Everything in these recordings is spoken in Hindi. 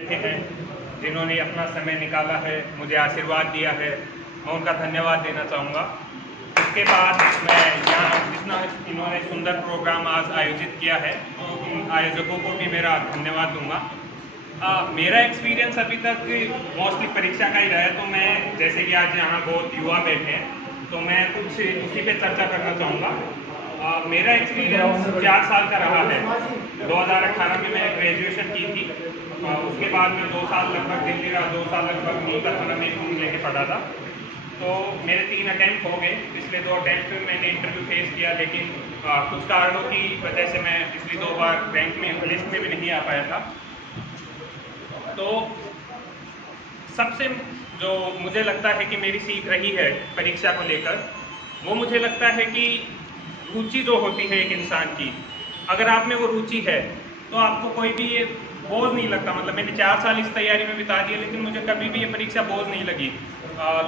बैठे हैं जिन्होंने अपना समय निकाला है, मुझे आशीर्वाद दिया है, मैं उनका धन्यवाद देना चाहूँगा। इसके बाद मैं यहाँ जितना इन्होंने सुंदर प्रोग्राम आज आयोजित किया है तो इन आयोजकों को भी मेरा धन्यवाद दूंगा। मेरा एक्सपीरियंस अभी तक मोस्टली परीक्षा का ही रहा है, तो मैं जैसे कि आज यहाँ बहुत युवा बैठे हैं तो मैं कुछ उसी पे चर्चा करना चाहूँगा। मेरा एक्सपीरियंस 4 साल का रहा है। 2018 में मैंने ग्रेजुएशन की थी, उसके बाद मैं 2 साल लगभग दिल्ली रहा, 2 साल लगभग नीलकंठ में रूम लेके पढ़ा था। तो मेरे 3 अटैम्प्ट हो गए। पिछले 2 अटैम्प्ट में मैंने इंटरव्यू फेस किया, लेकिन कुछ कारणों की वजह से मैं पिछली 2 बार रैंक में लिस्ट में भी नहीं आ पाया था। तो सबसे जो मुझे लगता है कि मेरी सीख रही है परीक्षा को लेकर, वो मुझे लगता है कि रुचि जो होती है एक इंसान की, अगर आप में वो रुचि है तो आपको कोई भी ये बोझ नहीं लगता। मतलब मैंने 4 साल इस तैयारी में बिता दिए, लेकिन मुझे कभी भी ये परीक्षा बोझ नहीं लगी।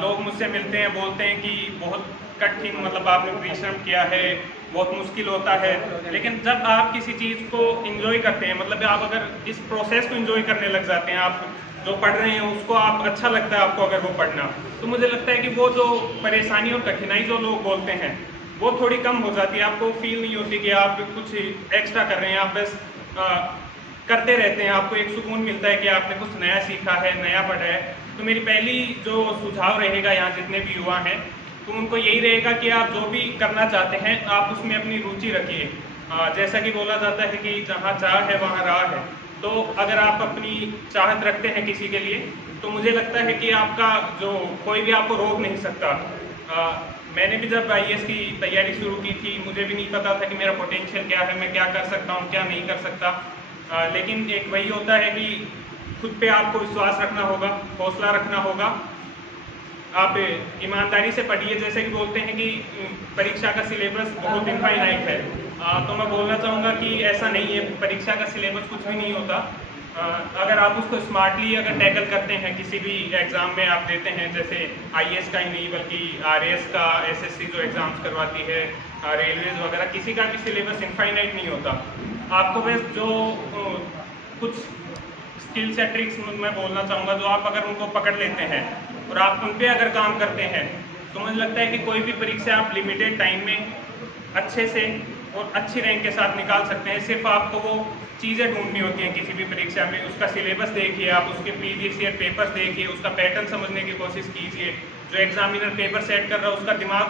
लोग मुझसे मिलते हैं, बोलते हैं कि बहुत कठिन, मतलब आपने परिश्रम किया है, बहुत मुश्किल होता है, लेकिन जब आप किसी चीज़ को एंजॉय करते हैं, मतलब आप अगर इस प्रोसेस को एंजॉय करने लग जाते हैं, आप जो पढ़ रहे हैं उसको आप अच्छा लगता है आपको अगर वो पढ़ना, तो मुझे लगता है कि वो जो परेशानी और कठिनाई जो लोग बोलते हैं वो थोड़ी कम हो जाती है। आपको फील नहीं होती कि आप कुछ एक्स्ट्रा कर रहे हैं, आप बस करते रहते हैं। आपको एक सुकून मिलता है कि आपने कुछ नया सीखा है, नया पढ़ा है। तो मेरी पहली जो सुझाव रहेगा यहाँ जितने भी युवा हैं, तो उनको यही रहेगा कि आप जो भी करना चाहते हैं आप उसमें अपनी रुचि रखिए। जैसा कि बोला जाता है कि जहाँ चाह है वहाँ राह है। तो अगर आप अपनी चाहत रखते हैं किसी के लिए, तो मुझे लगता है कि आपका जो कोई भी आपको रोक नहीं सकता। मैंने भी जब IAS की तैयारी शुरू की थी, मुझे भी नहीं पता था कि मेरा पोटेंशियल क्या है, मैं क्या कर सकता हूँ, क्या नहीं कर सकता। लेकिन एक वही होता है कि खुद पे आपको विश्वास रखना होगा, हौसला रखना होगा। आप ईमानदारी से पढ़िए। जैसे कि बोलते हैं कि परीक्षा का सिलेबस बहुत इनफाइनाइट है, तो मैं बोलना चाहूँगा कि ऐसा नहीं है। परीक्षा का सिलेबस कुछ भी नहीं होता। अगर आप उसको स्मार्टली अगर टैकल करते हैं, किसी भी एग्ज़ाम में आप देते हैं, जैसे IAS का ही नहीं बल्कि RAS का, SSC जो एग्ज़ाम्स करवाती है, रेलवेज वगैरह, किसी का भी सिलेबस इनफाइनाइट नहीं होता। आपको बस जो कुछ स्किल्स या ट्रिक्स मैं बोलना चाहूँगा, जो आप अगर उनको पकड़ लेते हैं और आप उन पर अगर काम करते हैं, तो मुझे लगता है कि कोई भी परीक्षा आप लिमिटेड टाइम में अच्छे से और अच्छी रैंक के साथ निकाल सकते हैं। सिर्फ आपको वो चीज़ें ढूंढनी होती हैं किसी भी परीक्षा में। उसका सिलेबस देखिए, आप उसके प्रीवियस ईयर पेपर्स देखिए, उसका पैटर्न समझने की कोशिश कीजिए। जो एग्जामिनर पेपर सेट कर रहा है उसका दिमाग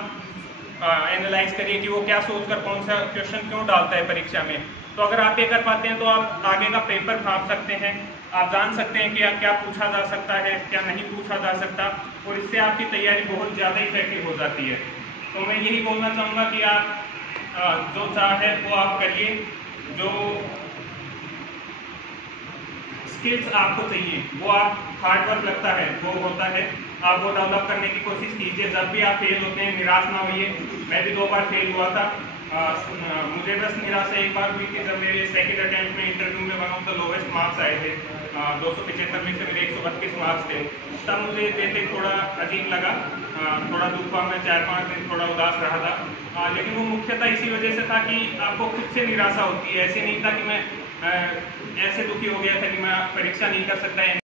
एनालाइज करिए कि वो क्या सोचकर कौन सा क्वेश्चन क्यों डालता है परीक्षा में। तो अगर आप ये कर पाते हैं तो आप आगे का पेपर भाप सकते हैं। आप जान सकते हैं कि क्या पूछा जा सकता है, क्या नहीं पूछा जा सकता, और इससे आपकी तैयारी बहुत ज़्यादा इफेक्टिव हो जाती है। तो मैं यही बोलना चाहूँगा कि आप जो चाहे वो आप करिए। जो स्किल्स आपको चाहिए वो आप हार्ड वर्क लगता है वो होता है, आप वो डेवलप करने की कोशिश कीजिए। जब भी आप फेल होते हैं निराश ना होइए। मैं भी 2 बार फेल हुआ था। मुझे बस निराशा एक बार हुई थी जब मेरे सेकंड अटेम्प्ट में इंटरव्यू में one of the lowest marks आए थे। 275 में से मेरे 132 मार्क्स थे। तब मुझे देते थोड़ा अजीब लगा, थोड़ा दुख हुआ। मैं 4-5 दिन थोड़ा उदास रहा था, लेकिन वो मुख्यतः इसी वजह से था कि आपको खुद से निराशा होती है। ऐसे नहीं था कि मैं ऐसे दुखी हो गया था कि मैं परीक्षा नहीं कर सकता।